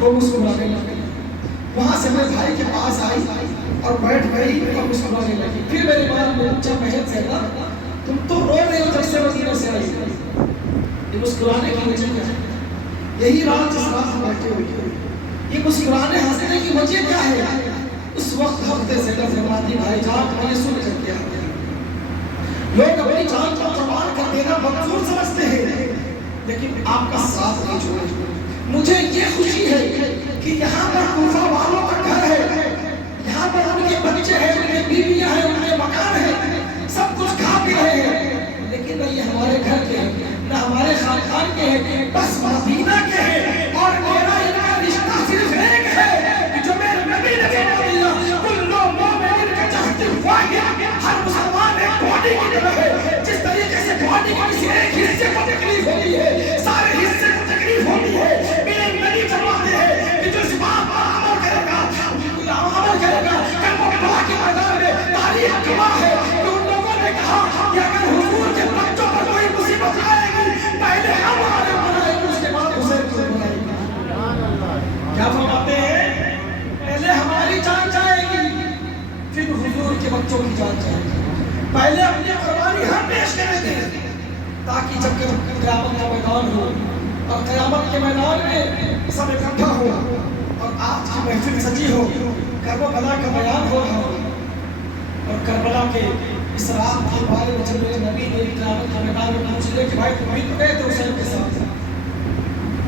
وہ مسکرانے لگی. وہاں سے میرے بھائی کے پاس آئی اور بیٹھ گئی اور مسکرانے لگی. پھر میری ماں نے اونچا پہن سے کہا تم تو رو رہے ہو جب سے مدینہ سے آئی. یہ مسکرانے کی وجہ کیا ہے؟ یہی رات جس رات ہم بیٹھے ہوئے ہیں یہ مسکرانے ہنسنے کی وجہ کیا ہے؟ اس وقت ہفتے سے فرماتی بھائی جان میں یہ سن کر کے آتے ہیں لوگ اپنی جان کو قربان کر دینا مقصور سمجھتے ہیں لیکن آپ کا ساتھ نہیں چھوڑے. مجھے یہ خوشی ہے کہ یہاں پر کوفہ والوں کا گھر ہے, یہاں پر ان کے بچے ہیں, ان کے بیویاں ہیں, ان کے مکان ہیں, سب کچھ کھا پی رہے ہیں, لیکن نہ یہ ہمارے گھر کے ہیں نہ ہمارے خاندان کے ہیں, بس مدینہ کے ہیں. اور میرا ان کا رشتہ صرف ایک ہے کہ جو میرے نبی نے فرما دیا کل مومن کا چاہتے واحد, ہر مسلمان ایک باڈی کی طرح ہے. جس طریقے سے باڈی کے کسی ایک حصے کو تکلیف ہوتی ہے سارے حصے کو تکلیف ہوتی ہے, میرے نبی فرماتے ہیں کہ جو اس بات پر عمل کرے گا کربلا کے میدان میں تاریخ گواہ ہے کہ ان لوگوں نے کہا کہ اگر حضور کے بچوں پر کوئی مصیبت آئے گی پہلے ہم آنے بنائیں گے اس کے بعد حسین کو بنائیں گے. کیا فرماتے ہیں؟ پہلے ہماری جان جائے گی پھر حضور کے بچوں کی جان جائے گی. پہلے اپنی قربانی ہم پیش کریں گے تاکہ جب قیامت کا میدان ہو اور قیامت کے میدان میں سب اکٹھا ہو اور آج کی محفل سجی ہو, کربلا کا بیان ہو رہا ہو اور کربلا کے اس رات کے بارے میں جب میرے نبی نے قیامت کے میدان میں پوچھ لیا کہ بھائی تم بھی تو گئے تھے حسین کے ساتھ,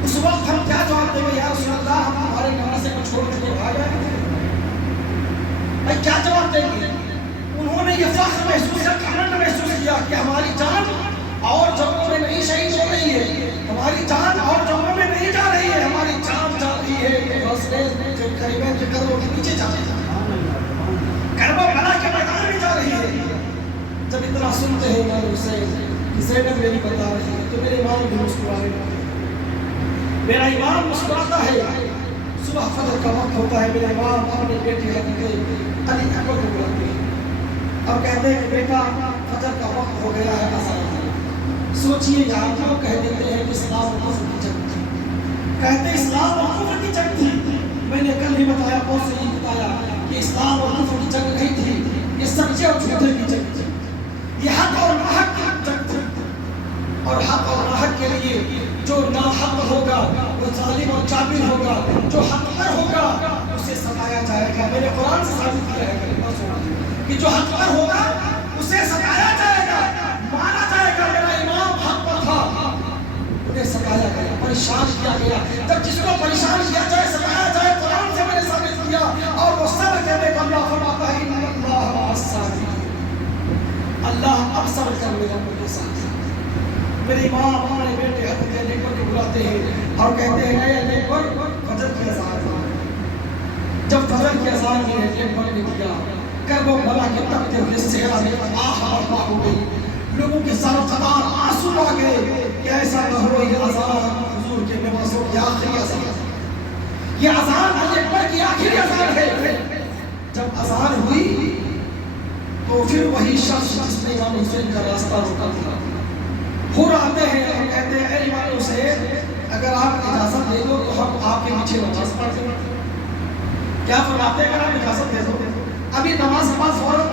اس وقت ہم کیا جواب دیں گے؟ یا رسول اللہ ہم ہمارے مدرسے کو چھوڑ کے بھاگ گئے بھائی کیا جواب دیں گے؟ انہوں نے یہ فخر محسوس یا گھمنڈ محسوس کیا کہ ہماری جان اور جنگوں میں نہیں شہید ہو رہی ہے, ہماری جان اور جنگوں میں نہیں جا رہی ہے, ہماری جان جا رہی ہے جو قریبین کے قدموں کے نیچے جا رہی ہے, کربلا کے میدان میں جا رہی ہے. جب اتنا سنتے ہیں میں زینب میری بتا رہی ہے تو میرے امام بھی مسکرانے لگے. میرا امام مسکراتا ہے. صبح فجر کا وقت ہوتا ہے, میرا امام اپنے بیٹے حضرت علی اکبر کو بلاتے ہیں اور کہتے ہیں کہ بیٹا فجر کا وقت ہو گیا ہے اذان. سوچئے یہاں لوگ کہہ دیتے ہیں کہ اسلام اور کفر کی جنگ تھی, کہتے اسلام اور کفر کی جنگ تھی. میں نے کل ہی بتایا, بہت سے ہی بتایا کہ اسلام اور کفر کی جنگ نہیں تھی, یہ سچے اور جھوٹے کی جنگ تھی, یہ حق اور ناحق کی جنگ تھی. اور حق اور ناحق کے لیے جو ناحق ہوگا وہ ظالم اور جابر ہوگا, جو حق پر ہوگا اسے ستایا جائے گا. میں نے قرآن سے ثابت کیا ہے کہ جو حق پر ہوگا اسے ستایا جائے گا, مانا جائے گا میرا امام حق پر تھا, انہیں ستایا گیا, پریشان کیا گیا. جب جس کو پریشان کیا جائے ستایا جائے, قرآن سے میں نے ثابت کیا اور وہ صبر کرنے کا اللہ فرماتا ہے ان اللہ مع الصابرین, اللہ اب صبر کرنے والوں کے ساتھ. میرے امام ہمارے بیٹے حضرت علی اکبر کو بلاتے ہیں اور کہتے ہیں اے علی اکبر فجر کی اذان. جب فجر کی اذان کی علی اکبر نے کیا, کربلا کے تپتے ہوئے صحرا میں آہ برپا ہو گئی, لوگوں کے سر قطار آنسو آ گئے کہ ایسا نہ ہو یہ اذان حضور کے نوازوں کی آخری اذان, یہ اذان علی اکبر کی آخری اذان ہے. جب اذان ہوئی تو پھر وہی شخص جس نے امام حسین کا راستہ روکا تھا ہو آتے ہیں اور کہتے ہیں اے امام حسین اگر آپ اجازت دے دو تو ہم آپ کے پیچھے نماز پڑھ دیں. کیا فرماتے ہیں اگر آپ اجازت دے دو؟ ابھی نماز فوراً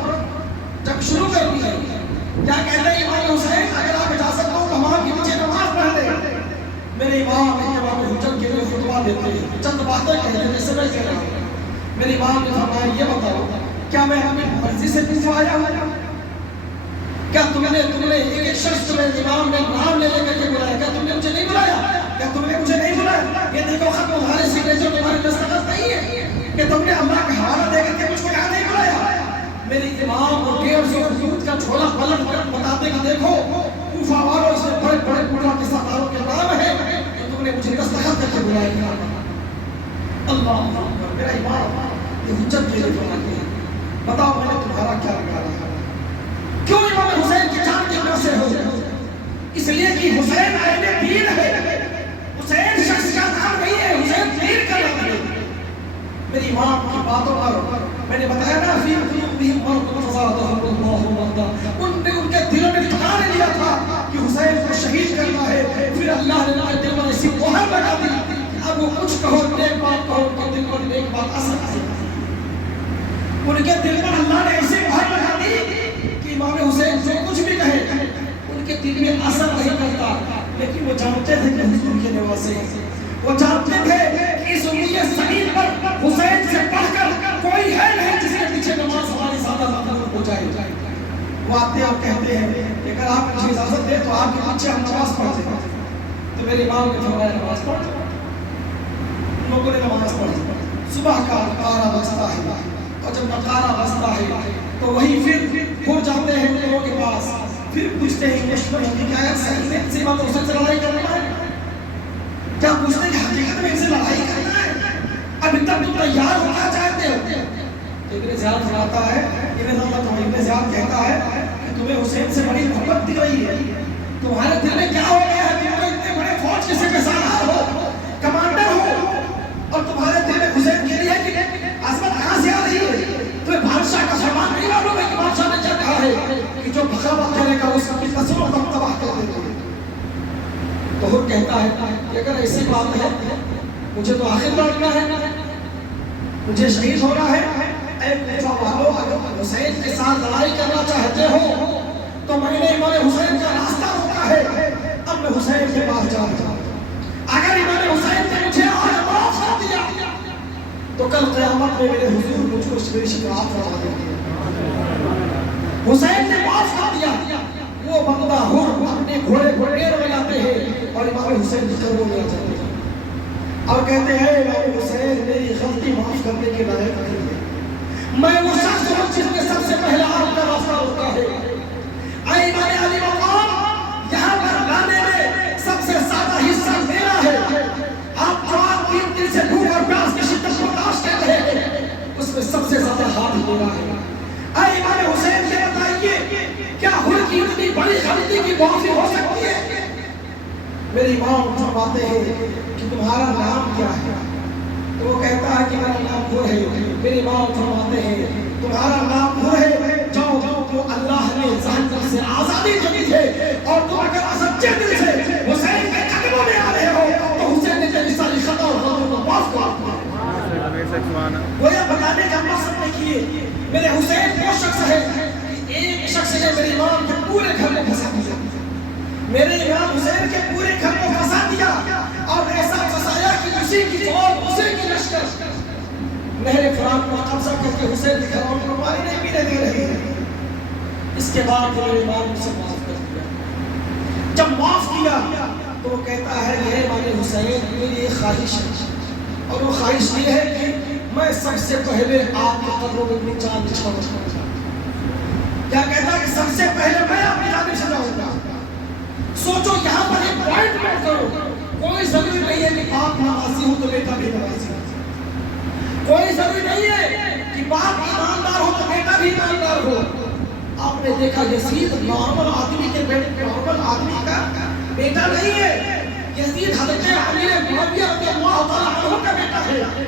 جب شروع کر دی ہے, کیا کہتے ہیں امام حسین اگر آپ اجازت دو تو ہم آپ کے پیچھے نماز پڑھ لیں. میرے امام امام حجت کے لیے خطبہ دیتے ہیں, چند باتیں کہتے ہیں جیسے میں کہہ رہا ہوں. میرے امام نے فرمایا یہ بتاؤ کیا میں اپنی مرضی سے پیچھے آیا ہوں؟ کیا تم نے ایک شخص میں امام نے نام لے کر کے بلایا, کیا تم نے مجھے نہیں بلایا؟ کیا تم نے مجھے نہیں بلایا؟ یہ دیکھو خط تمہارے سگریچر تمہارے دستخط نہیں ہے کہ تم نے اللہ کا حوالہ دے کر کے مجھ کو یہاں نہیں بلایا. میرے امام کو 150 خطوط کا جھولا پلٹ کر بتاتے کہ دیکھو کوفہ والوں اس میں بڑے بڑے پورا کے سرداروں کے نام ہے تو تم نے مجھے دستخط کر کے بلایا. اللہ میرا امام یہ حجت کے لیے بناتے ہیں. بتاؤ میں نے تمہارا کیا بگاڑا؟ کیوں امام حسین کی جان کے پیسے ہو؟ اس لیے کہ حسین اہل دین ہے, حسین شخص کا نام نہیں ہے, حسین دین کا نام ہے. میری امام کی باتوں پر میں نے بتایا نا فی قلوبہم مرض فزادہم اللہ مرضا, ان کے دلوں میں ٹھان لیا تھا کہ حسین کو شہید کرنا ہے, پھر اللہ نے ان کے دل میں ایسی مہر لگا دی اب وہ کچھ کہو نیک بات ان کے دل پر اللہ نے ایسے مہر لگا دی کہ امام حسین جو کچھ بھی کہے ان کے دل میں اثر نہیں کرتا، لیکن وہ جانتے تھے کہ حضور کے نواسے ہیں، وہ جانتے تھے کہ اس امید زمین پر حسین سے پڑھ کر کوئی ہے نہیں جس کے پیچھے نماز ہماری زیادہ مقبول ہو جائے۔ وہ آتے اور کہتے ہیں کہ اگر آپ مجھے اجازت دیں تو آپ کے پیچھے ہم نماز پڑھ دیں، تو میرے امام نے فرمایا نماز پڑھ۔ لوگوں نے نماز پڑھی، صبح کا نقارہ بجتا ہے، اور جب نقارہ بجتا ہے تو وہی پھر ہو جاتے ہیں لوگوں کے پاس، پھر پوچھتے ہیں مشورہ کہ کیا ہے صحیح میں سے امام حسین سے لڑائی کرنا ہے؟ کیا پوچھتے ہیں کہ حقیقت میں ان سے لڑائی کرنا ہے؟ ابھی تک تم تیار ہونا چاہتے ہو؟ ابن زیاد فرماتا ہے، ابن زیاد کہتا ہے کہ تمہیں حسین سے بڑی محبت دکھ رہی ہے، تمہارے دل میں کیا ہو گیا ہے؟ تم اتنے بڑے فوج کے سردار ہو، کمانڈر ہو، اور تمہارے دل میں حسین کے لیے کہ عظمت کہاں سے آ رہی ہے؟ تمہیں بادشاہ کا فرمان نہیں معلوم ہے کہ بادشاہ نے کیا کہا ہے کہ جو بغاوت کرے گا اس کی نسلوں کو تباہ کر دے گا۔ تو وہ کہتا ہے کہ اگر ایسی بات ہے مجھے تو آخر لوٹنا ہے، مجھے شہید ہونا ہے، اے کوفہ والو اگر حسین کے ساتھ لڑائی کرنا چاہتے ہو تو میں نے امام حسین کا راستہ روکا ہے، اب میں حسین کے پاس جا رہا ہوں۔ اگر امام حسین نے مجھے آج معاف کر دیا تو کل قیامت میں میرے حضور مجھ کو میری شفاعت فرما دیں گے۔ حسین نے معاف کر دیا، وہ بندہ حر اپنے گھوڑے کو ڈیر لگاتے ہیں اور امام حسین کی قبر میں جاتے ہیں اور کہتے ہیں امام حسین میری غلطی معاف کرنے کے لائق نہیں ہے، میں وہ شخص ہوں جس نے سب سے پہلے آپ کا راستہ روکا ہے۔ اے امام علی مقام، یہاں پر لانے میں سب سے زیادہ حصہ میرا ہے، آپ جو آپ 3 دن سے بھوک اور پیاس کی شدت برداشت کر رہے ہیں اس میں سب سے زیادہ ہاتھ میرا ہے۔ اے امام حسین سے بتائیے کیا حر کی اتنی بڑی غلطی کی معافی ہو سکتی ہے؟ میرے امام فرماتے ہیں کہ تمہارا نام کیا ہے؟ تو وہ کہتا ہے کہ میرا نام حر ہے۔ میرے امام فرماتے ہیں تمہارا نام حر ہے، جاؤ تو اللہ نے ذہن سے آزادی دی ہے، اور تم اگر سچے دل سے حسین کے قدموں میں آ رہے ہو تو حسین نے تیری ساری خطا اور غلطیوں کو معاف کر دیا۔ وہ یہ بتانے کا مقصد نہیں کیے میرے حسین وہ شخص ہے کہ ایک شخص نے میرے امام کے پورے گھر کو پھنسا دیا، میرے امام حسین کے پورے گھر کو پھنسا دیا اور ایسا پھنسایا کہ اسی کی فوج اسی کی لشکر نہر فرات پر قبضہ کر کے حسین کے گھروں کو پانی نہیں پینے دے رہی ہے۔ اس کے بعد میرے امام سے معاف کر دیا۔ جب معاف کیا تو وہ کہتا ہے کہ امام حسین میری ایک خواہش ہے، اور وہ خواہش یہ ہے کہ میں سب سے پہلے آپ کے قدموں میں اپنی جان چھوڑوں گا۔ کیا کہتا ہے کہ سب سے پہلے میں اپنی جان سے جاؤں گا۔ سوچو یہاں پر ایک پوائنٹ نوٹ کرو، کوئی ضروری نہیں ہے کہ باپ نمازی ہو تو بیٹا بھی نمازی ہو، کوئی ضروری نہیں ہے کہ باپ ایماندار ہو تو بیٹا بھی ایماندار ہو۔ آپ نے دیکھا یزید نارمل آدمی کے نارمل آدمی کا بیٹا نہیں ہے، یزید حضرت امیر معاویہ رضی اللہ تعالیٰ عنہ کا بیٹا ہے،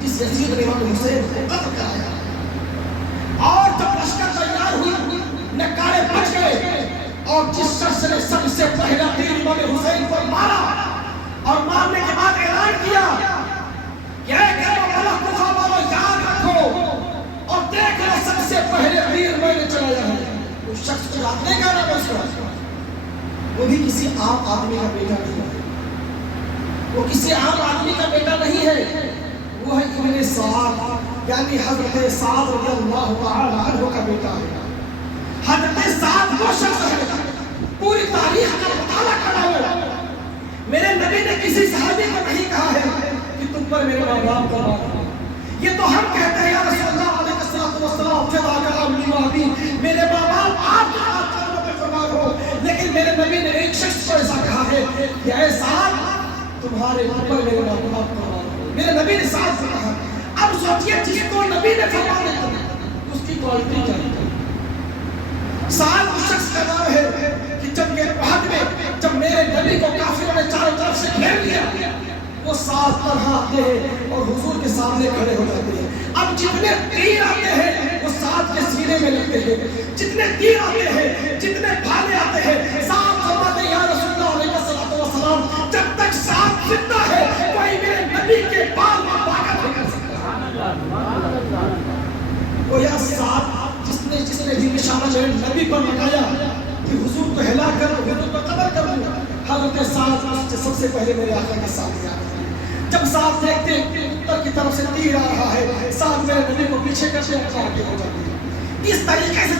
جس یزید نے امام حسین کو قتل کرایا۔ اور جب لشکر تیار ہوئی نکارے بچ گئے، اور جس شخص نے سب سے پہلا تیر امام حسین کو مارا اور مارنے کے بعد اعلان کیا کہ اے کربلا کوفہ والو یاد رکھو اور دیکھ لو سب سے پہلے تیر میں نے چلایا ہے، اس شخص کو یاد نہیں کرنا بس وہ بھی کسی عام آدمی کا بیٹا نہیں ہے، وہ کسی عام آدمی کا بیٹا نہیں ہے، وہ ہے ابن سعد یعنی حضرت سعد رضی اللہ تعالی عنہ کا بیٹا ہے۔ حضرت سعد وہ شخص ہے پوری تاریخ کا مطالعہ کرا ہوا، میرے نبی نے کسی صحابی کو نہیں کہا ہے کہ تم پر میرے ماں باپ کا بات ہے، یہ تو ہم کہتے ہیں یا رسول اللہ علیہ السلام فداک عمری و ابی، میرے ماں باپ آپ کے ہاتھ قدموں پہ قربان ہو، لیکن میرے نبی نے ایک شخص کو ایسا کہا ہے کہ اے سعد تمہارے اوپر میرے ماں باپ قربان ہو، میرے نبی نے سعد سے کہا۔ اب سوچئے جس کو نبی نے فرمایا اس کی کوالٹی کیا ہے؟ سعد اس شخص کا نام ہے کہ جب یہ احد میں جب میرے نبی کو کافروں نے چاروں طرف سے گھیر لیا، وہ سعد تنہا آتے ہیں اور حضور کے سامنے کھڑے ہو جاتے ہیں۔ اب جتنے تیر آتے ہیں وہ سعد کے سینے میں لگتے ہیں، جتنے تیر آتے ہیں جتنے بھالے آتے ہیں، سعد فرماتے ہیں یا رسول اللہ علیہ السلام جب تک سعد زندہ ہے کوئی میرے نبی کے بال میں طاقت نہیں کر سکتا۔ میرے نبی پر لگایا کہ حضور کو ہلاک کر دو، حضور کو قتل کر دو. حضرت سعد سب سے پہلے میرے آقا کے ساتھ گیا. جب سعد دیکھتے اتر کی طرف سے تیر آ رہا ہے، سعد میرے نبی کو پیچھے کرتے اپنا آگے ہو جاتے. اس طریقے سے